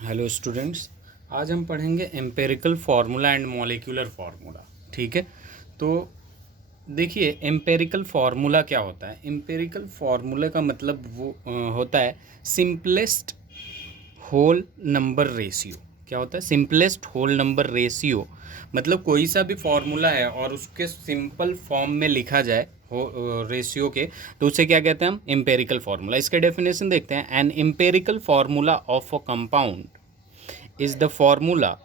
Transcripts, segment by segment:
Hello students. आज हम पढ़ेंगे empirical formula and molecular formula. ठीक है, तो देखिए एम्पेरिकल फार्मूला क्या होता है। एम्पेरिकल फार्मूला का मतलब वो होता है सिंपलेस्ट होल नंबर रेशियो। क्या होता है सिंपलेस्ट होल नंबर रेशियो? मतलब कोई सा भी फॉर्मूला है और उसके सिंपल फॉर्म में लिखा जाए हो रेशियो के, तो उसे क्या कहते हैं हम? Empirical formula. इसका डेफिनेशन देखते हैं। An empirical formula of a compound is the formula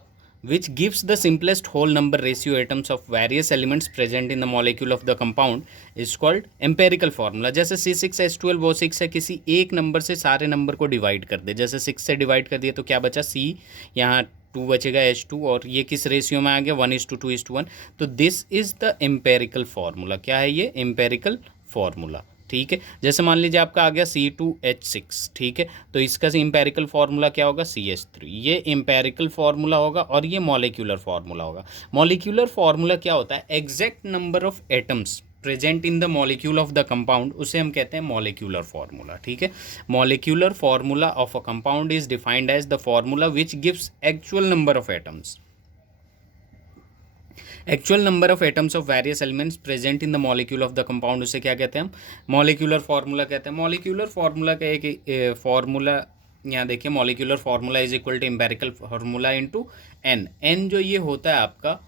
which gives the simplest whole number ratio atoms of various elements present in the molecule of the compound is called empirical formula। जैसे C6H12O6 है, किसी एक number से सारे number को divide कर दे। जैसे 6 से डिवाइड कर दिया तो क्या बचा? C, यहाँ 2 बचेगा H2, और ये किस रेशियो में आ गया? 1:2:1। तो this is the empirical formula. क्या है ये? Empirical formula. ठीक है, जैसे मान लीजिए आपका आ गया C2H6। ठीक है, तो इसका इम्पेरिकल फार्मूला क्या होगा? CH3। ये इम्पेरिकल फार्मूला होगा और ये मॉलिक्यूलर फार्मूला होगा। मॉलिक्यूलर फार्मूला क्या होता है? Exact number of atoms present in the molecule of the compound, उसे हम कहते हैं मॉलिक्यूलर फार्मूला। ठीक है, molecular formula of a compound is defined as the formula which gives actual number of atoms, actual number of atoms of various elements present in the molecule of the compound. उसे क्या कहते हैं हम? Molecular formula कहते हैं। Molecular formula का एक formula यहाँ देखिए, molecular formula is equal to empirical formula into N. N जो ये होता है आपका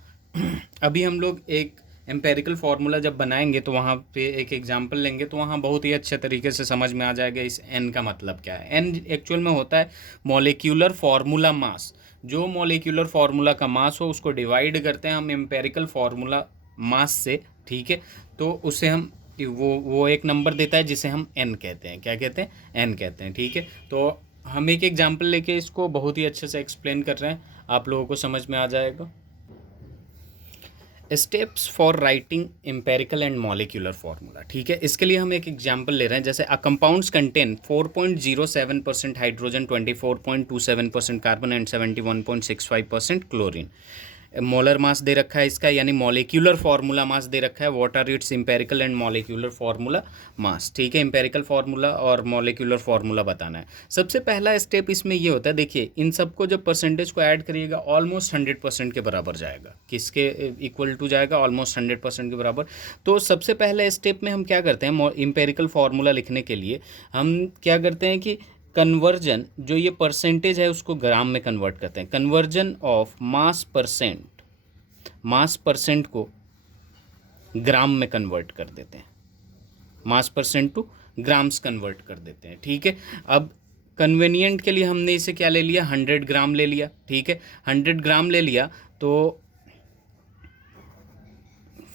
अभी हम लोग एक एम्पेरिकल फार्मूला जब बनाएंगे तो वहाँ पे एक एग्जांपल लेंगे, तो वहाँ बहुत ही अच्छे तरीके से समझ में आ जाएगा इस एन का मतलब क्या है। एन एक्चुअल में होता है मॉलिक्यूलर फार्मूला मास। जो मॉलिक्यूलर फार्मूला का मास हो उसको डिवाइड करते हैं हम एम्पेरिकल फार्मूला मास से। ठीक है, तो उसे हम वो एक नंबर देता है जिसे हम एन कहते हैं। क्या कहते हैं? एन कहते हैं। ठीक है, तो हम एक एग्जांपल लेके इसको बहुत ही अच्छे से एक्सप्लेन कर रहे हैं, आप लोगों को समझ में आ जाएगा। Steps for writing empirical and molecular formula. ठीक है, इसके लिए हम एक एग्जांपल ले रहे हैं। जैसे a compounds contain 4.07% hydrogen, 24.27% carbon and 71.65% chlorine. Molar mass दे रखा है इसका, यानी मॉलिक्यूलर फार्मूला मास दे रखा है। What are its empirical and molecular formula mass. ठीक है, एम्पेरिकल फार्मूला और मॉलिक्यूलर फार्मूला बताना है। सबसे पहला स्टेप इसमें ये होता है, देखिए इन सबको जब परसेंटेज को ऐड करिएगा ऑलमोस्ट 100% के बराबर जाएगा। किसके इक्वल टू जाएगा? ऑलमोस्ट 100% के बराबर। तो सबसे पहले स्टेप में हम क्या करते हैं? एम्पेरिकल फार्मूला लिखने के लिए हम क्या करते हैं कि कन्वर्जन, जो ये परसेंटेज है उसको ग्राम में कन्वर्ट करते हैं। Conversion of mass percent, mass percent को ग्राम में कन्वर्ट कर देते हैं। मास परसेंट टू ग्राम्स कन्वर्ट कर देते हैं। ठीक है, अब कन्वेनियंट के लिए हमने इसे क्या ले लिया? 100 ग्राम ले लिया। ठीक है, 100 ग्राम ले लिया, तो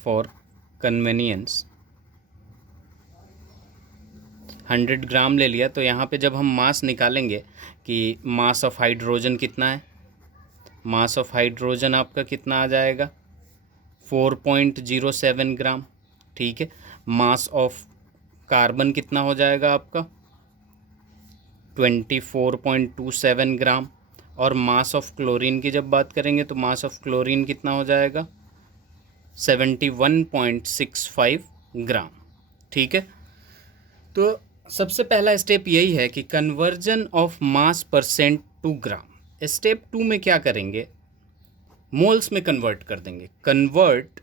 फॉर कन्वेनियंस 100 ग्राम ले लिया। तो यहाँ पे जब हम मास निकालेंगे कि मास ऑफ हाइड्रोजन कितना है, मास ऑफ हाइड्रोजन आपका कितना आ जाएगा? 4.07 ग्राम। ठीक है, मास ऑफ कार्बन कितना हो जाएगा आपका? 24.27 ग्राम। और मास ऑफ क्लोरीन की जब बात करेंगे तो मास ऑफ क्लोरीन कितना हो जाएगा? 71.65 ग्राम। ठीक है, तो सबसे पहला स्टेप यही है कि conversion of mass percent to gram. Step 2 में क्या करेंगे? मोल्स में कन्वर्ट कर देंगे। Convert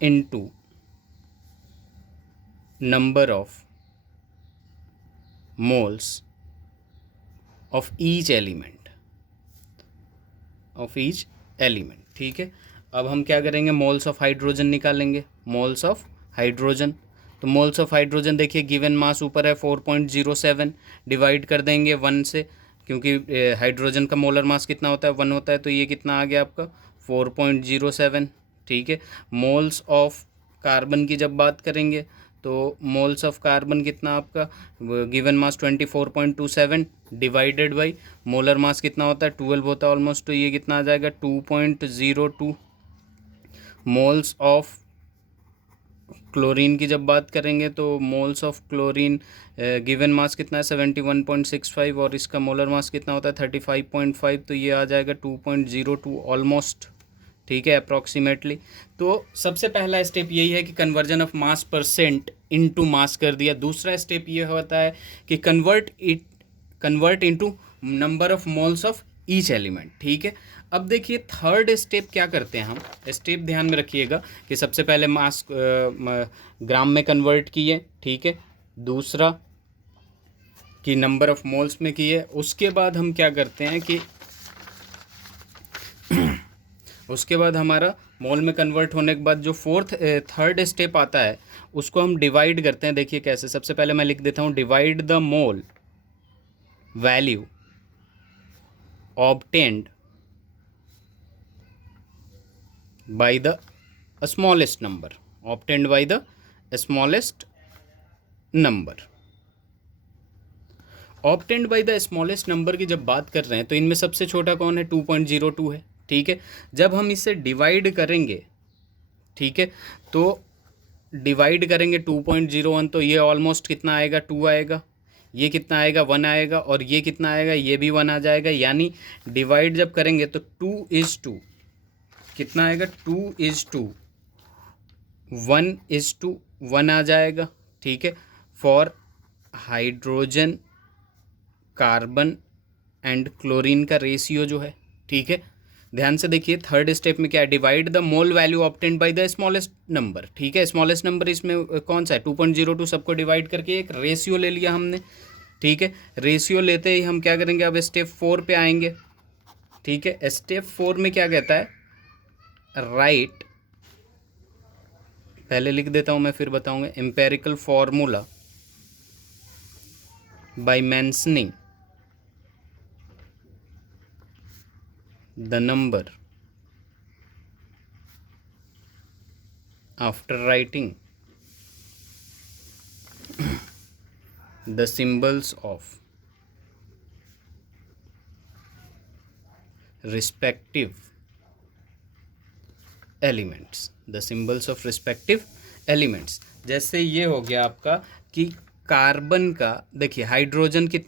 into number of moles of each element, of each element. ठीक है, अब हम क्या करेंगे? मोल्स ऑफ हाइड्रोजन निकालेंगे। मोल्स ऑफ हाइड्रोजन, तो मोल्स ऑफ हाइड्रोजन देखिए गिवन मास ऊपर है 4.07, डिवाइड कर देंगे 1 से, क्योंकि हाइड्रोजन का मोलर मास कितना होता है? 1 होता है। तो ये कितना आ गया आपका? 4.07। ठीक है, मोल्स ऑफ कार्बन की जब बात करेंगे तो मोल्स ऑफ कार्बन कितना आपका? Given mass 24.27 divided by molar mass कितना होता है? 12 होता है ऑलमोस्ट। तो ये कितना आ जाएगा? 2.02। मोल्स ऑफ क्लोरीन की जब बात करेंगे तो moles of chlorine given mass कितना है? 71.65, और इसका मोलर मास कितना होता है? 35.5। तो ये आ जाएगा 2.02 ऑलमोस्ट। ठीक है, अप्रॉक्सीमेटली। तो सबसे पहला स्टेप यही है कि conversion of mass percent into mass कर दिया। दूसरा स्टेप ये होता है कि convert it convert into number of moles of each element, ठीक है। अब देखिए थर्ड स्टेप क्या करते हैं हम, स्टेप ध्यान में रखिएगा कि सबसे पहले मास ग्राम में कन्वर्ट किए, ठीक है, दूसरा कि नंबर ऑफ मोल्स में किए, उसके बाद हम क्या करते हैं कि उसके बाद हमारा मोल में कन्वर्ट होने के बाद जो थर्ड स्टेप आता है उसको हम डिवाइड करते हैं। देखिए कैसे, सबसे पहले मैं लिख देता हूँ divide the mole value obtained by the smallest number, obtained by the smallest number. Obtained by the smallest number की जब बात कर रहे हैं तो इनमें सबसे छोटा कौन है, 2.02 है, ठीक है। जब हम इसे डिवाइड करेंगे, ठीक है, तो डिवाइड करेंगे 2.01, तो ये ऑलमोस्ट कितना आएगा, 2 आएगा, ये कितना आएगा, 1 आएगा, और ये कितना आएगा, ये भी 1 आ जाएगा। यानी डिवाइड जब करेंगे तो 2:2 कितना आएगा, 2:2 1:1 आ जाएगा, ठीक है, for hydrogen, carbon and chlorine का रेशियो जो है, ठीक है। ध्यान से देखिए थर्ड स्टेप में क्या है, divide the mole value obtained by the smallest number, ठीक है। स्मॉलेस्ट नंबर इसमें कौन सा है, 2.02, सबको डिवाइड करके एक रेशियो ले लिया हमने, ठीक है। रेशियो लेते ही हम क्या करेंगे, अब स्टेप 4 पे आएंगे, ठीक है। स्टेप 4 में क्या कहता है, राइट, पहले लिख देता हूँ मैं फिर बताऊँगा, empirical formula bye mentioning the number after writing the symbols of respective elements, the symbols of respective elements। जैसे ये हो गया आपका कि कार्बन का, देखिए हाइड्रोजन के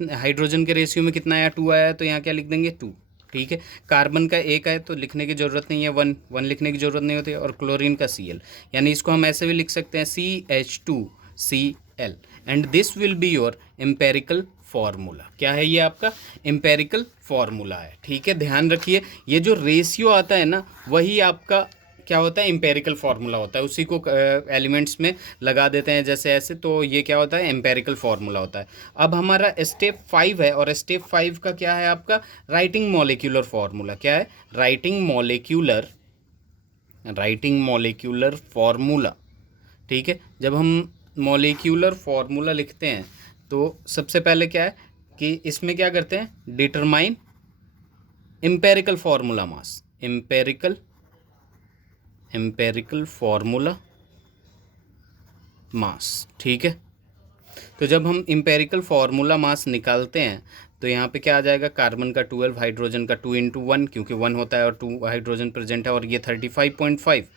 रेशियो में कितना आया, 2 आया, तो यहाँ क्या लिख देंगे, 2, ठीक है। कार्बन का 1 है तो लिखने की ज़रूरत नहीं है, 1 लिखने की ज़रूरत नहीं होती है। और क्लोरीन का Cl, यानी इसको हम ऐसे भी लिख सकते हैं CH2Cl, and this will be your empirical formula. क्या है ये, आपका एम्पेरिकल फार्मूला है, ठीक है। ध्यान रखिए ये जो रेशियो आता है ना, वही आपका क्या होता है, एम्पेरिकल फार्मूला होता है, उसी को एलिमेंट्स में लगा देते हैं जैसे ऐसे, तो ये क्या होता है, एम्पेरिकल फार्मूला होता है। अब हमारा स्टेप 5 है, और स्टेप 5 का क्या है आपका, राइटिंग मॉलिक्यूलर फार्मूला। क्या है, राइटिंग मॉलिक्यूलर फार्मूला, ठीक है। जब हम मॉलिक्यूलर फार्मूला लिखते हैं तो सबसे पहले क्या है कि इसमें क्या करते हैं, डिटरमाइन एम्पेरिकल फार्मूला मास, एम्पेरिकल फार्मूला मास, ठीक है। तो जब हम एम्पेरिकल फार्मूला मास निकालते हैं तो यहाँ पे क्या आ जाएगा, कार्बन का 12, हाइड्रोजन का 2 × 1, क्योंकि 1 होता है और 2 हाइड्रोजन प्रेजेंट है, और ये 35.5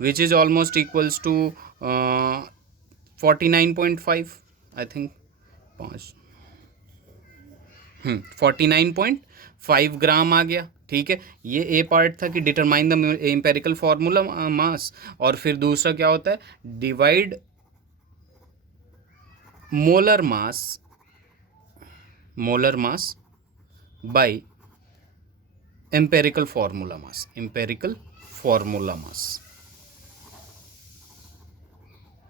which is almost equals to 49.5, I think 49.5 gram आ गया, ठीक है। ये ए पार्ट था कि determine the empirical formula mass, और फिर दूसरा क्या होता है, divide molar mass by empirical formula mass,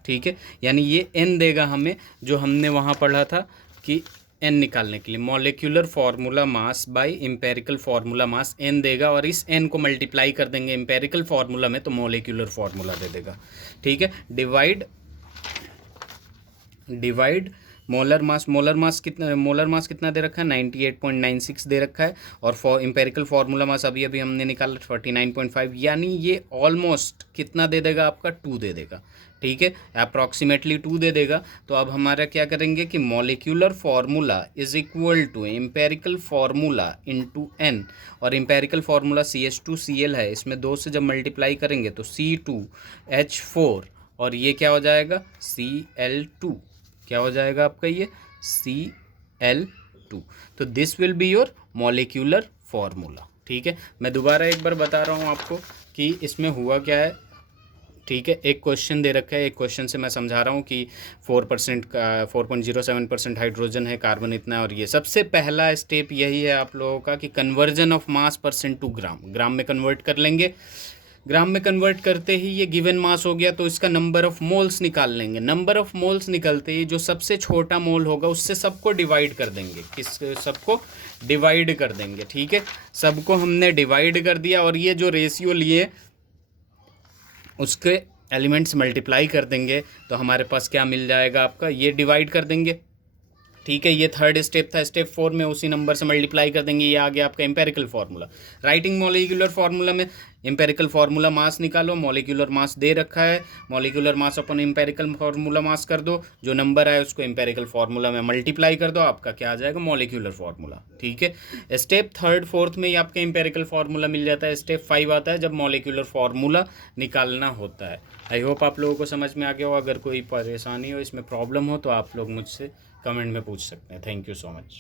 ठीक है। यानी ये n देगा हमें, जो हमने वहाँ पढ़ा था कि n निकालने के लिए molecular formula mass by empirical formula mass n देगा, और इस n को मल्टीप्लाई कर देंगे एम्पेरिकल फार्मूला में तो मॉलिक्यूलर फार्मूला दे देगा, ठीक है। डिवाइड मोलर मास कितना दे रखा है, 98.96 दे रखा है, और एम्पेरिकल फार्मूला मास अभी हमने निकाला 49.5, यानी ये ऑलमोस्ट कितना दे देगा आपका, 2 दे देगा, ठीक है, अप्रॉक्सीमेटली 2 दे देगा। तो अब हमारा क्या करेंगे कि molecular formula is equal to empirical formula into n, और एम्पेरिकल फार्मूला CH2Cl है, इसमें 2 से जब मल्टीप्लाई करेंगे तो C2H4, और ये क्या हो जाएगा, Cl2, क्या हो जाएगा आपका ये Cl2। तो this will be your molecular formula, ठीक है। मैं दोबारा एक बार बता रहा हूँ आपको कि इसमें हुआ क्या है, ठीक है, एक क्वेश्चन दे रखा है, एक क्वेश्चन से मैं समझा रहा हूँ कि 4% का 4.07% हाइड्रोजन है, कार्बन इतना है, और ये सबसे पहला स्टेप यही है आप लोगों का कि conversion of mass percent to gram, gram में कन्वर्ट कर लेंगे। ग्राम में कन्वर्ट करते ही ये गिवन मास हो गया, तो इसका नंबर ऑफ मोल्स निकाल लेंगे। नंबर ऑफ मोल्स निकलते ही जो सबसे छोटा मोल होगा उससे सबको डिवाइड कर देंगे, किस सबको डिवाइड कर देंगे। ठीक है, सबको हमने डिवाइड कर दिया, और ये जो रेशियो लिए उसके एलिमेंट्स मल्टीप्लाई कर देंगे, तो हमारे पास क्या मिल जाएगा आपका, ये डिवाइड कर देंगे। ठीक है, ये थर्ड स्टेप था। स्टेप 4 में उसी नंबर से मल्टीप्लाई कर देंगे, ये आ गया आपका empirical formula. Writing molecular formula में एम्पेरिकल फार्मूला मास निकालो, मॉलिक्यूलर मास दे रखा है, मॉलिक्यूलर मास अपन एम्पेरिकल फार्मूला मास कर दो, जो नंबर आए उसको एम्पेरिकल फार्मूला में मल्टीप्लाई कर दो, आपका क्या आ जाएगा, मॉलिक्यूलर फार्मूला। ठीक है, स्टेप थर्ड फोर्थ में ही आपका एम्पेरिकल फार्मूला मिल जाता है। स्टेप 5 आता है जब मॉलिक्यूलर फार्मूला निकालना होता है। आई होप आप लोगों को समझ में आ गया हो। अगर कोई परेशानी हो, इसमें प्रॉब्लम हो, तो आप लोग मुझसे कमेंट में पूछ सकते हैं। Thank you so much.